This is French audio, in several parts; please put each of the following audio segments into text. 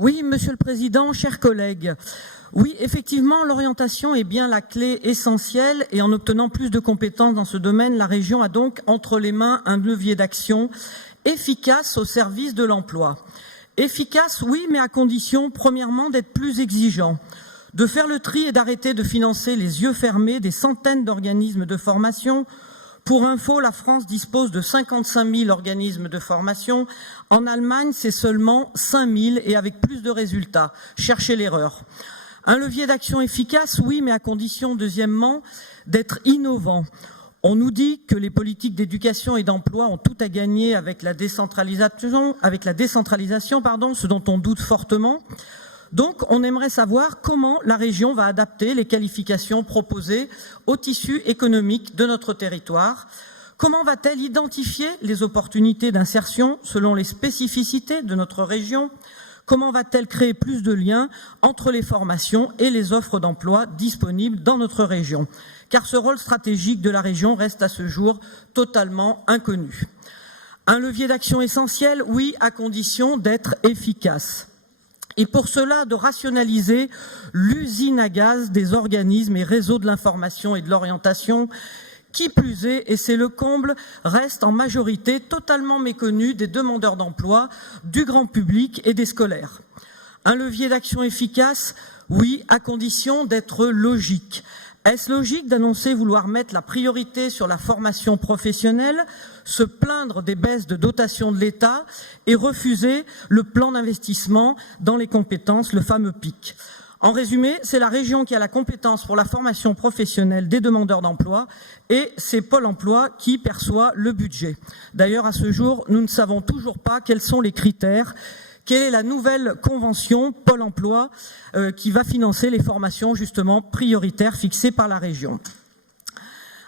Oui, Monsieur le Président, chers collègues. Oui, effectivement, l'orientation est bien la clé essentielle et en obtenant plus de compétences dans ce domaine, la région a donc entre les mains un levier d'action efficace au service de l'emploi. Efficace, oui, mais à condition, premièrement, d'être plus exigeant, de faire le tri et d'arrêter de financer les yeux fermés des centaines d'organismes de formation. Pour info, la France dispose de 55 000 organismes de formation. En Allemagne, c'est seulement 5 000 et avec plus de résultats. Cherchez l'erreur. Un levier d'action efficace, oui, mais à condition, deuxièmement, d'être innovant. On nous dit que les politiques d'éducation et d'emploi ont tout à gagner avec la décentralisation, ce dont on doute fortement. Donc, on aimerait savoir comment la région va adapter les qualifications proposées au tissu économique de notre territoire. Comment va-t-elle identifier les opportunités d'insertion selon les spécificités de notre région? Comment va-t-elle créer plus de liens entre les formations et les offres d'emploi disponibles dans notre région? Car ce rôle stratégique de la région reste à ce jour totalement inconnu. Un levier d'action essentiel, oui, à condition d'être efficace. Et pour cela, de rationaliser l'usine à gaz des organismes et réseaux de l'information et de l'orientation, qui plus est, et c'est le comble, reste en majorité totalement méconnu des demandeurs d'emploi, du grand public et des scolaires. Un levier d'action efficace, oui, à condition d'être logique. Est-ce logique d'annoncer vouloir mettre la priorité sur la formation professionnelle, se plaindre des baisses de dotation de l'État et refuser le plan d'investissement dans les compétences, le fameux PIC? En résumé, c'est la région qui a la compétence pour la formation professionnelle des demandeurs d'emploi et c'est Pôle emploi qui perçoit le budget. D'ailleurs, à ce jour, nous ne savons toujours pas quels sont les critères. Quelle est la nouvelle convention Pôle emploi qui va financer les formations justement prioritaires fixées par la région?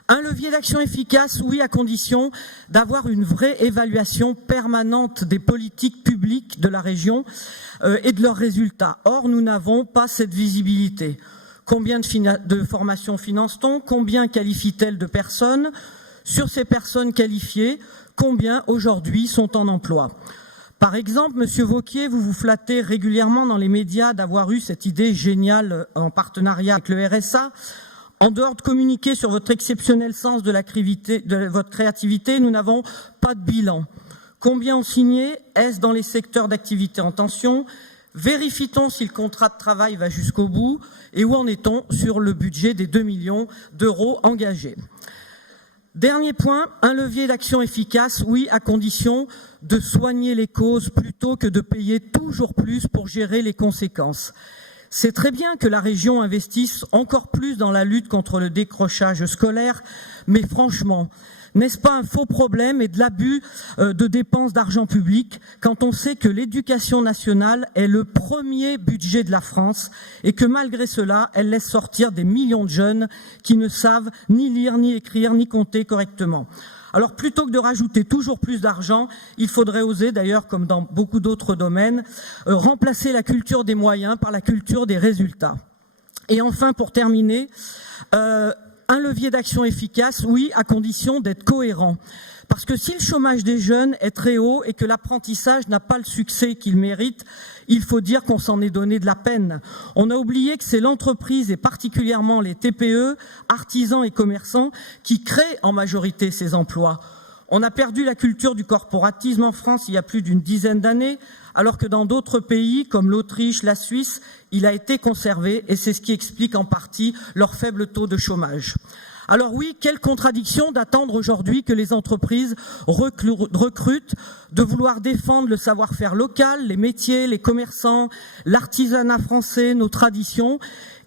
Un levier d'action efficace, oui, à condition d'avoir une vraie évaluation permanente des politiques publiques de la région et de leurs résultats. Or, nous n'avons pas cette visibilité. Combien de formations finance-t-on? Combien qualifie-t-elle de personnes? Sur ces personnes qualifiées, combien aujourd'hui sont en emploi? Par exemple, Monsieur Wauquiez, vous vous flattez régulièrement dans les médias d'avoir eu cette idée géniale en partenariat avec le RSA. En dehors de communiquer sur votre exceptionnel sens de votre créativité, nous n'avons pas de bilan. Combien ont signé? Est-ce dans les secteurs d'activité en tension? Vérifie-t-on si le contrat de travail va jusqu'au bout? Et où en est-on sur le budget des 2 millions d'euros engagés? Dernier point, un levier d'action efficace, oui, à condition de soigner les causes plutôt que de payer toujours plus pour gérer les conséquences. C'est très bien que la région investisse encore plus dans la lutte contre le décrochage scolaire, mais franchement, n'est-ce pas un faux problème et de l'abus de dépenses d'argent public quand on sait que l'éducation nationale est le premier budget de la France et que malgré cela, elle laisse sortir des millions de jeunes qui ne savent ni lire, ni écrire, ni compter correctement? Alors plutôt que de rajouter toujours plus d'argent, il faudrait oser, d'ailleurs comme dans beaucoup d'autres domaines, remplacer la culture des moyens par la culture des résultats. Et enfin, pour terminer, un levier d'action efficace, oui, à condition d'être cohérent. Parce que si le chômage des jeunes est très haut et que l'apprentissage n'a pas le succès qu'il mérite, il faut dire qu'on s'en est donné de la peine. On a oublié que c'est l'entreprise et particulièrement les TPE, artisans et commerçants qui créent en majorité ces emplois. On a perdu la culture du corporatisme en France il y a plus d'une dizaine d'années, alors que dans d'autres pays comme l'Autriche, la Suisse, il a été conservé et c'est ce qui explique en partie leur faible taux de chômage. Alors oui, quelle contradiction d'attendre aujourd'hui que les entreprises recrutent, de vouloir défendre le savoir-faire local, les métiers, les commerçants, l'artisanat français, nos traditions,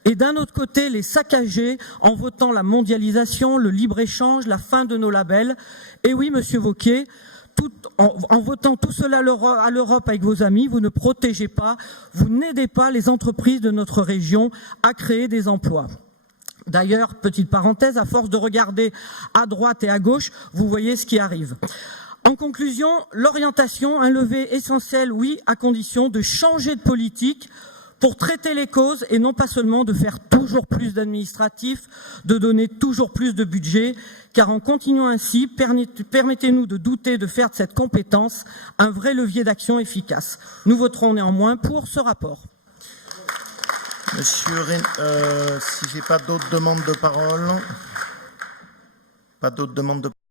et d'un autre côté les saccager en votant la mondialisation, le libre-échange, la fin de nos labels. Et oui, Monsieur Wauquiez, en votant tout cela à l'Europe avec vos amis, vous ne protégez pas, vous n'aidez pas les entreprises de notre région à créer des emplois. D'ailleurs, petite parenthèse, à force de regarder à droite et à gauche, vous voyez ce qui arrive. En conclusion, l'orientation, un levier essentiel, oui, à condition de changer de politique pour traiter les causes et non pas seulement de faire toujours plus d'administratifs, de donner toujours plus de budget, car en continuant ainsi, permettez-nous de douter de faire de cette compétence un vrai levier d'action efficace. Nous voterons néanmoins pour ce rapport. Monsieur, si j'ai pas d'autres demandes de parole,